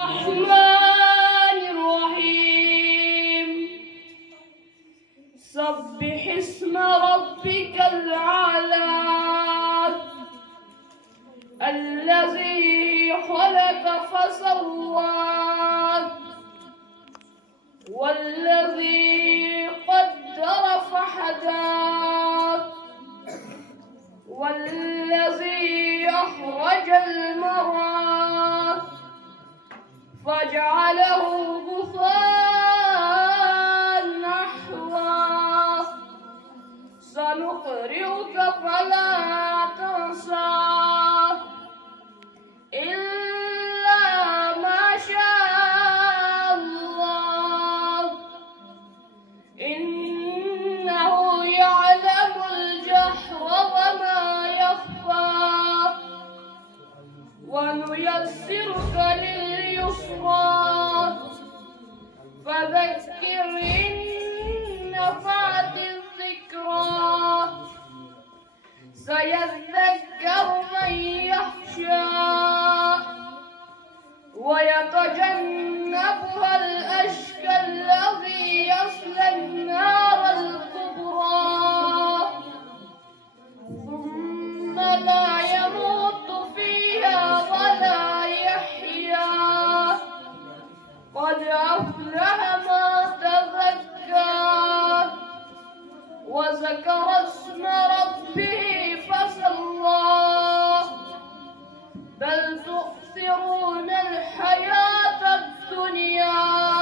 الرحمن الرحيم سبح اسم ربك الأعلى الذي خلق فسوى والذي قدر فهدى والذي أخرج المرعى فجعله غثاء نحوا سنقرئك فلا تنسى إلا ما شاء الله إنه يعلم الجهر وما يخفى ونيسرك لليسرى فذكر إن نفعت الذكرى سيذكر من يخشى ويتجنبها الأشقى الذي يصلى النار الكبرى ثم لا يموت فيها ولا يحيا قد أفلح من تزكى وذكر اسم ربه فصلى بل تؤثرون الحياة الدنيا